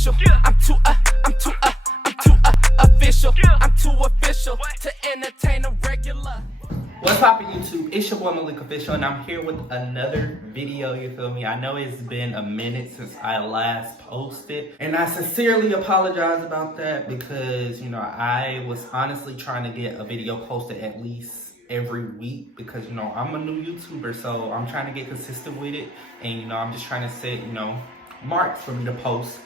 maliklofficial. I'm too official. I'm too official to entertain a regular. What's poppin' YouTube? It's your boy maliklofficial, and I'm here with another video, you feel me? I know it's been a minute since I last posted, and I sincerely apologize about that because, you know, I was honestly trying to get a video posted at least every week because, you know, I'm a new YouTuber, so I'm trying to get consistent with it, and, you know, I'm just trying to set, you know, marks for me to post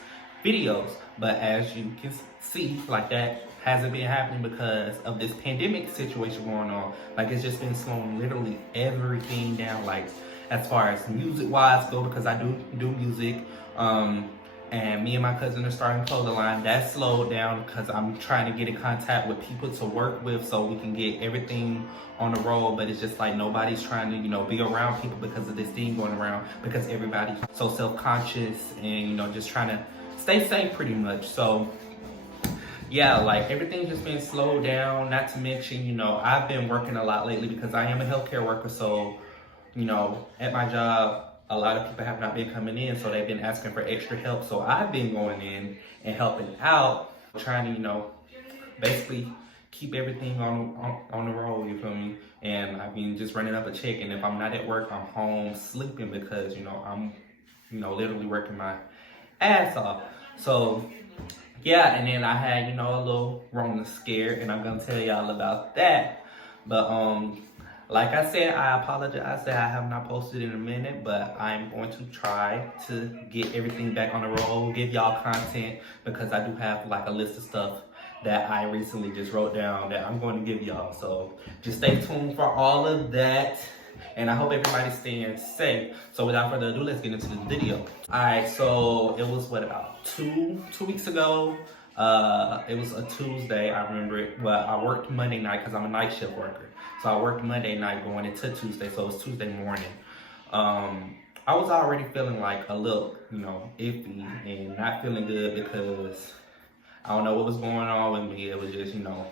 videos. But as you can see, like, that hasn't been happening because of this pandemic situation going on. Like, it's just been slowing literally everything down, like as far as music wise go, because I do music, and me and my cousin are starting to close the line. That slowed down because I'm trying to get in contact with people to work with so we can get everything on the road. But it's just like nobody's trying to, you know, be around people because of this thing going around, because everybody's so self-conscious and, you know, just trying to stay safe pretty much. So yeah, like, everything's just been slowed down. Not to mention, you know, I've been working a lot lately because I am a healthcare worker. So, you know, at my job, a lot of people have not been coming in, so they've been asking for extra help. So I've been going in and helping out, trying to, you know, basically keep everything on the road, you feel me? And I've been just running up a check, and if I'm not at work, I'm home sleeping because, you know, I'm, you know, literally working my ass off. So yeah, and then I had, you know, a little Rona scare, and I'm gonna tell y'all about that. But like I said, I apologize that I have not posted in a minute, but I'm going to try to get everything back on the road, give y'all content, because I do have like a list of stuff that I recently just wrote down that I'm going to give y'all. So just stay tuned for all of that. And I hope everybody's staying safe. So without further ado, let's get into the video. Alright, so it was what, about two weeks ago? It was a Tuesday, I remember it. Well, I worked Monday night because I'm a night shift worker. So I worked Monday night going into Tuesday, so it was Tuesday morning. I was already feeling like a little, you know, iffy and not feeling good because I don't know what was going on with me. It was just, you know,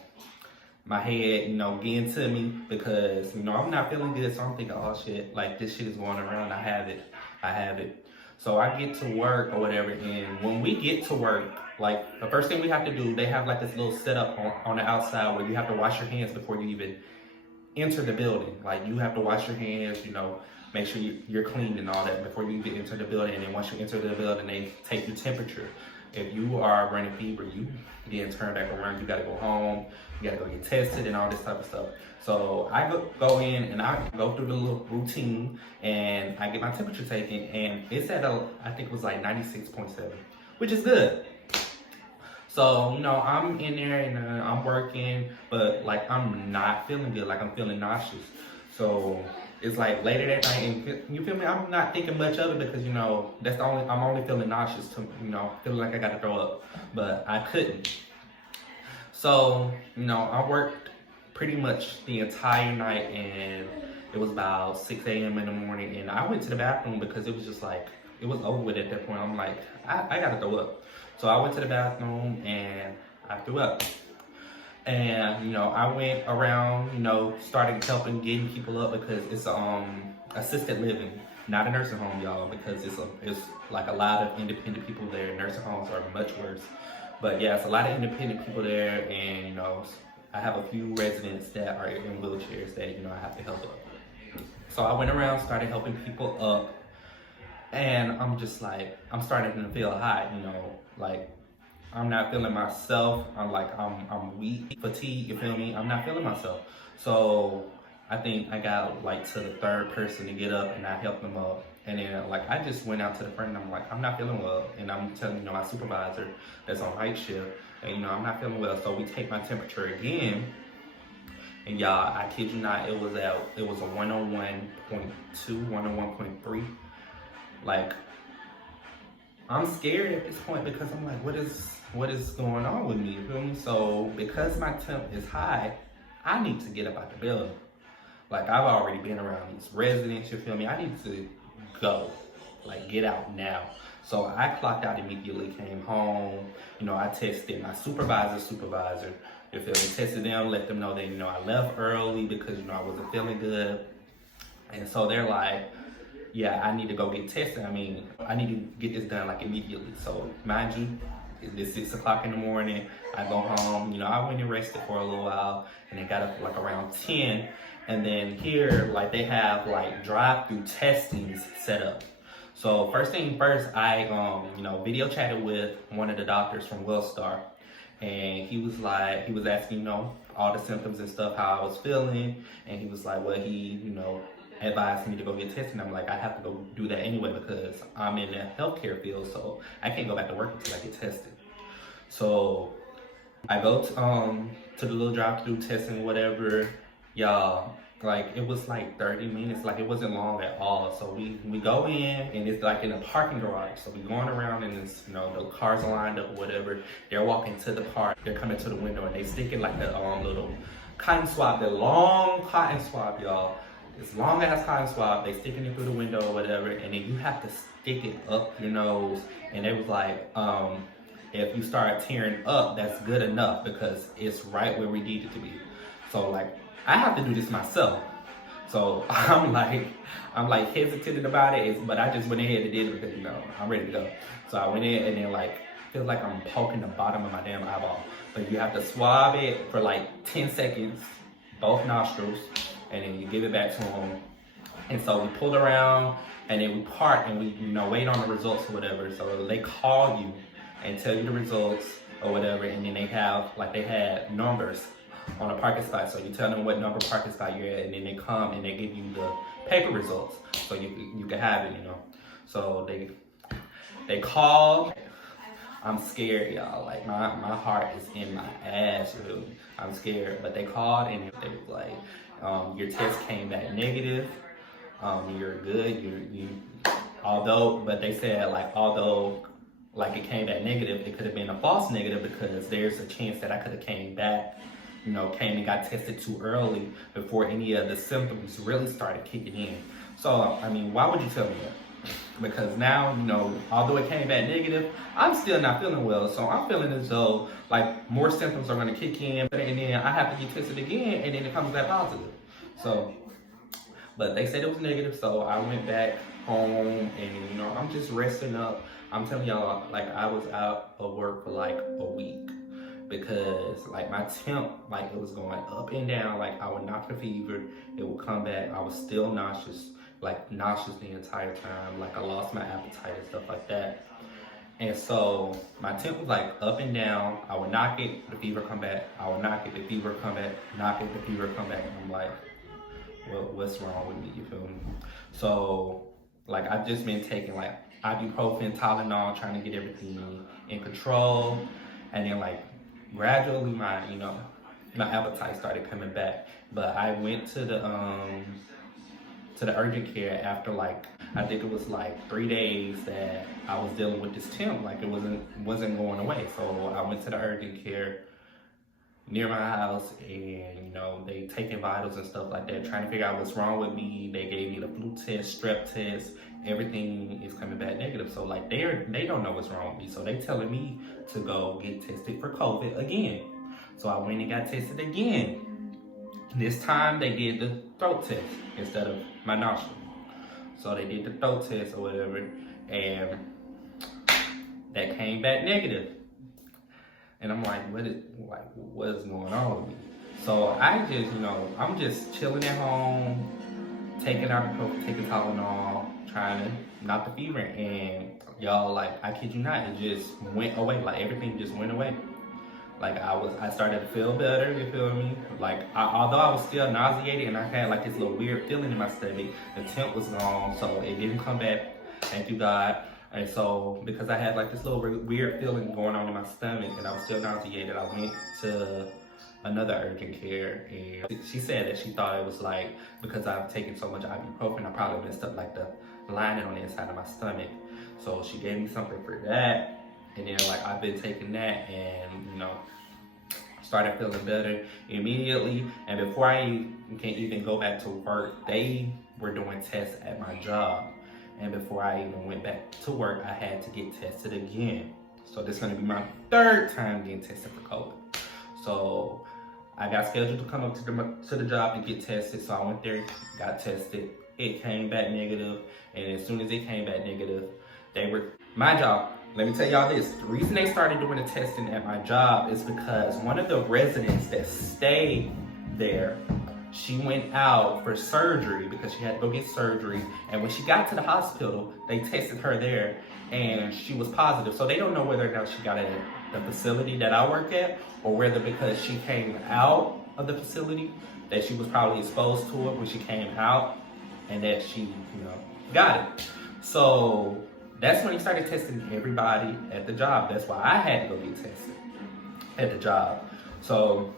my head, you know, getting to me because, you know, I'm not feeling good. So I'm thinking, oh shit, like, this shit is going around. I have it. So I get to work or whatever. And when we get to work, like, the first thing we have to do, they have like this little setup on the outside where you have to wash your hands before you even enter the building. Like, you have to wash your hands, you know, make sure you're clean and all that before you even enter the building. And then once you enter the building, they take your temperature. If you are running fever, you getting turned back around, you gotta go home, you gotta go get tested and all this type of stuff. So I go in and I go through the little routine and I get my temperature taken, and it's at I think it was like 96.7, which is good. So, you know, I'm in there and I'm working, but like, I'm not feeling good, like, I'm feeling nauseous. So it's like later that night, and you feel me? I'm not thinking much of it because, you know, I'm only feeling nauseous to, you know, feeling like I got to throw up, but I couldn't. So, you know, I worked pretty much the entire night, and it was about 6 a.m. in the morning, and I went to the bathroom because it was just like, it was over with at that point. I'm like, I got to throw up. So I went to the bathroom and I threw up. And, you know, I went around, you know, started helping getting people up because it's assisted living, not a nursing home, y'all, because it's like a lot of independent people there. Nursing homes are much worse. But yeah, it's a lot of independent people there, and, you know, I have a few residents that are in wheelchairs that, you know, I have to help up. So I went around, started helping people up, and I'm just like, I'm starting to feel high, you know, like, I'm not feeling myself. I'm weak, fatigued, you feel me? I'm not feeling myself. So I think I got like to the third person to get up, and I helped them up. And then, like, I just went out to the front and I'm like, I'm not feeling well. And I'm telling, you know, my supervisor that's on night shift, and, you know, I'm not feeling well. So we take my temperature again. And y'all, I kid you not, it was a 101.2, 101.3. Like, I'm scared at this point because I'm like, what is going on with me, you feel me? So because my temp is high, I need to get up out the building. Like, I've already been around these residents, you feel me? I need to go, like, get out now. So I clocked out immediately, came home, you know, I tested my supervisor, you feel me? Tested them, let them know that, you know, I left early because, you know, I wasn't feeling good. And so they're like, yeah, I need to go get tested. I mean, I need to get this done like immediately. So mind you, it's 6 o'clock in the morning. I go home, you know, I went and rested for a little while and then got up like around 10. And then here, like they have like drive-through testings set up. So first thing first, I you know, video chatted with one of the doctors from Wellstar, and he was asking, you know, all the symptoms and stuff, how I was feeling, and he was like, well, he, you know, advised me to go get tested. And I'm like, I have to go do that anyway because I'm in the healthcare field, so I can't go back to work until I get tested. So I go to the little drive-through testing, whatever, y'all. Like it was like 30 minutes, like it wasn't long at all. So we go in and it's like in a parking garage. So we going around and it's, you know, the cars are lined up or whatever. They're walking to the car, they're coming to the window and they sticking like the little cotton swab, the long cotton swab, y'all. This long ass cotton swab, they sticking it through the window or whatever, and then you have to stick it up your nose. And it was like, if you start tearing up, that's good enough because it's right where we need it to be. So like, I have to do this myself. So I'm like hesitant about it, but I just went ahead and did it because, you know, I'm ready to go. So I went in and then like, feel like I'm poking the bottom of my damn eyeball. But you have to swab it for like 10 seconds, both nostrils, and then you give it back to them. And so we pulled around and then we park and we, you know, wait on the results or whatever. So they call you and tell you the results or whatever, and then they had numbers on a parking spot. So you tell them what number parking spot you're at, and then they come and they give you the paper results so you can have it, you know. So they called. I'm scared, y'all. Like my heart is in my ass, really. I'm scared. But they called and they was like, your test came back negative. You're good. But they said although it came back negative, it could have been a false negative because there's a chance that I could have came and got tested too early before any of the symptoms really started kicking in. So, I mean, why would you tell me that? Because now, you know, although it came back negative, I'm still not feeling well. So I'm feeling as though like more symptoms are going to kick in, and then I have to get tested again, and then it comes back positive. So, but they said it was negative, so I went back home, and you know, I'm just resting up. I'm telling y'all, like I was out of work for like a week because like my temp, like it was going up and down. Like I would knock the fever, it would come back. I was still nauseous the entire time. Like I lost my appetite and stuff like that. And so my temp was like up and down. I would knock it, the fever come back. I would knock it, the fever come back. Knock it, the fever come back. And I'm like, well, what's wrong with me? You feel me? So like I've just been taking like ibuprofen, Tylenol, trying to get everything in control. And then like gradually my appetite started coming back. But I went to the urgent care after like, I think it was like 3 days that I was dealing with this temp. Like it wasn't going away. So I went to the urgent care near my house, and you know, they taking vitals and stuff like that, trying to figure out what's wrong with me. They gave me the flu test, strep test, everything is coming back negative. So like they don't know what's wrong with me. So they telling me to go get tested for COVID again. So I went and got tested again. This time they did the throat test instead of my nostril. So they did the throat test or whatever, and that came back negative. And I'm like, what is going on with me? So I just, you know, I'm just chilling at home, taking ibuprofen, taking Tylenol, trying to knock the fever. And y'all, like, I kid you not, it just went away. Like everything just went away. Like I started to feel better, you feel me? Like although I was still nauseated and I had like this little weird feeling in my stomach, the temp was gone, so it didn't come back. Thank you, God. And so, because I had like this little weird feeling going on in my stomach and I was still nauseated, I went to another urgent care, and she said that she thought it was like, because I've taken so much ibuprofen, I probably messed up like the lining on the inside of my stomach. So she gave me something for that, and then like I've been taking that, and you know, started feeling better immediately. And before I can even go back to work, they were doing tests at my job. And before I even went back to work, I had to get tested again. So this is gonna be my third time getting tested for COVID. So I got scheduled to come up to the job to get tested. So I went there, got tested. it came back negative. And as soon as it came back negative, my job, let me tell y'all this. The reason they started doing the testing at my job is because one of the residents that stayed there, she went out for surgery because she had to go get surgery. And when she got to the hospital, they tested her there and she was positive. So they don't know whether or not she got it at the facility that I work at, or whether because she came out of the facility that she was probably exposed to it when she came out and that she, got it. So that's when he started testing everybody at the job. That's why I had to go get tested at the job. So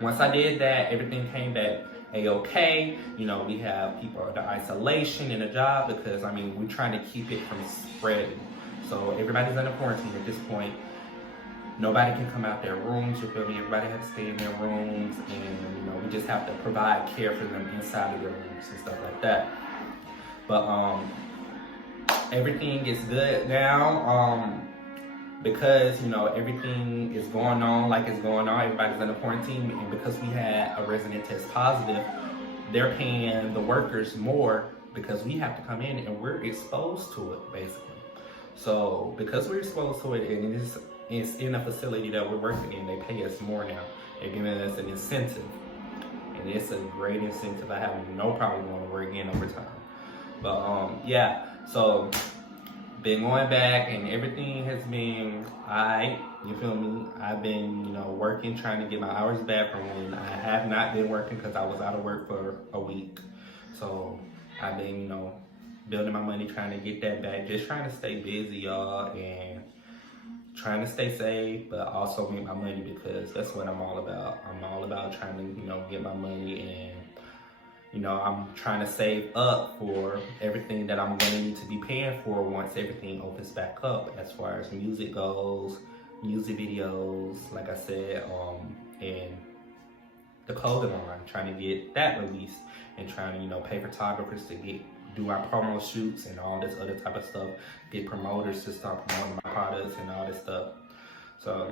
once I did that, everything came back A-okay. We have people under isolation in the job because, we're trying to keep it from spreading. So everybody's under quarantine at this point. Nobody can come out their rooms, you feel me? Everybody has to stay in their rooms, and we just have to provide care for them inside of their rooms and stuff like that. But everything is good now. Because, everything is going on like it's going on, everybody's under quarantine, and because we had a resident test positive, they're paying the workers more because we have to come in and we're exposed to it, basically. So, because we're exposed to it, and it's in a facility that we're working in, they pay us more now. They're giving us an incentive, and it's a great incentive. I have no problem going to work again overtime. But, yeah, so been going back and everything has been alright, you feel me? I've been, working, trying to get my hours back from when I have not been working because I was out of work for a week. So I've been, building my money, trying to get that back, just trying to stay busy, y'all, and trying to stay safe, but also make my money because that's what I'm all about. I'm all about trying to, get my money, and I'm trying to save up for everything that I'm going to need to be paying for once everything opens back up, as far as music goes, music videos, like I said, and the clothing line, trying to get that released, and trying to, pay photographers to do our promo shoots and all this other type of stuff, get promoters to start promoting my products and all this stuff. So,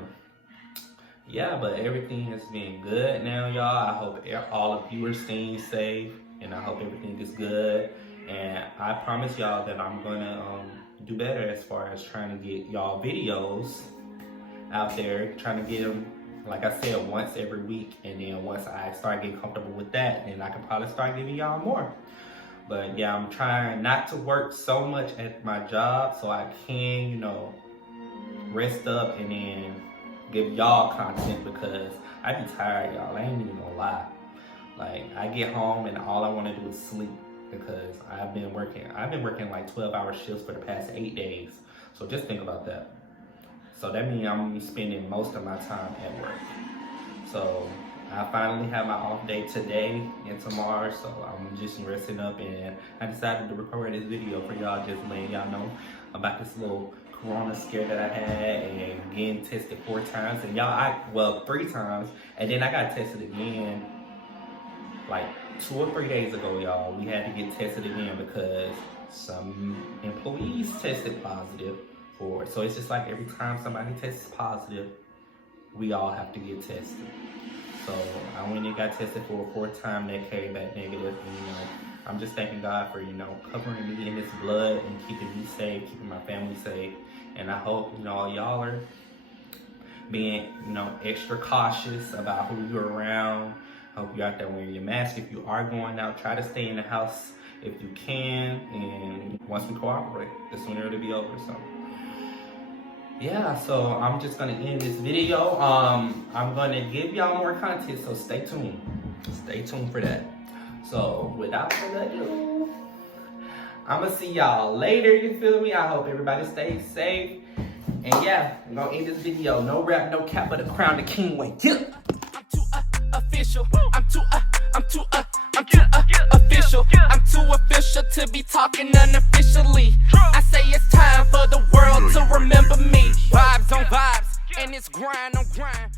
yeah, but everything has been good now, y'all. I hope all of you are staying safe, and I hope everything is good. And I promise y'all that I'm gonna do better as far as trying to get y'all videos out there, trying to get them, like I said, once every week. And then once I start getting comfortable with that, then I can probably start giving y'all more. But yeah, I'm trying not to work so much at my job so I can, rest up and then give y'all content, because I be tired, y'all. I ain't even gonna lie. Like, I get home and all I want to do is sleep because I've been working like 12-hour shifts for the past 8 days. So just think about that. So that means I'm spending most of my time at work. So I finally have my off day today and tomorrow, so I'm just resting up, and I decided to record this video for y'all, just letting y'all know about this little corona scare that I had and getting tested 4 times. And y'all, 3 times, and then I got tested again like 2 or 3 days ago, y'all. We had to get tested again because some employees tested positive for it. So it's just like every time somebody tests positive, we all have to get tested. So I went and got tested for a 4th time, that came back negative. And, I'm just thanking God for, covering me in His blood and keeping me safe, keeping my family safe. And I hope, y'all are being, extra cautious about who you're around. I hope you're out there wearing your mask. If you are going out, try to stay in the house if you can. And once we cooperate, the sooner it'll be over. So yeah, so I'm just gonna end this video. I'm gonna give y'all more content, so stay tuned. Stay tuned for that. So without further ado, I'm gonna see y'all later, you feel me? I hope everybody stays safe. And yeah, I'm gonna end this video. No rap, no cap, but a crown the king way. Yeah. I'm too official. I'm too official. I'm too official to be talking unofficially. I say it's time for the world to remember me. Vibes on vibes, and it's grind on grind.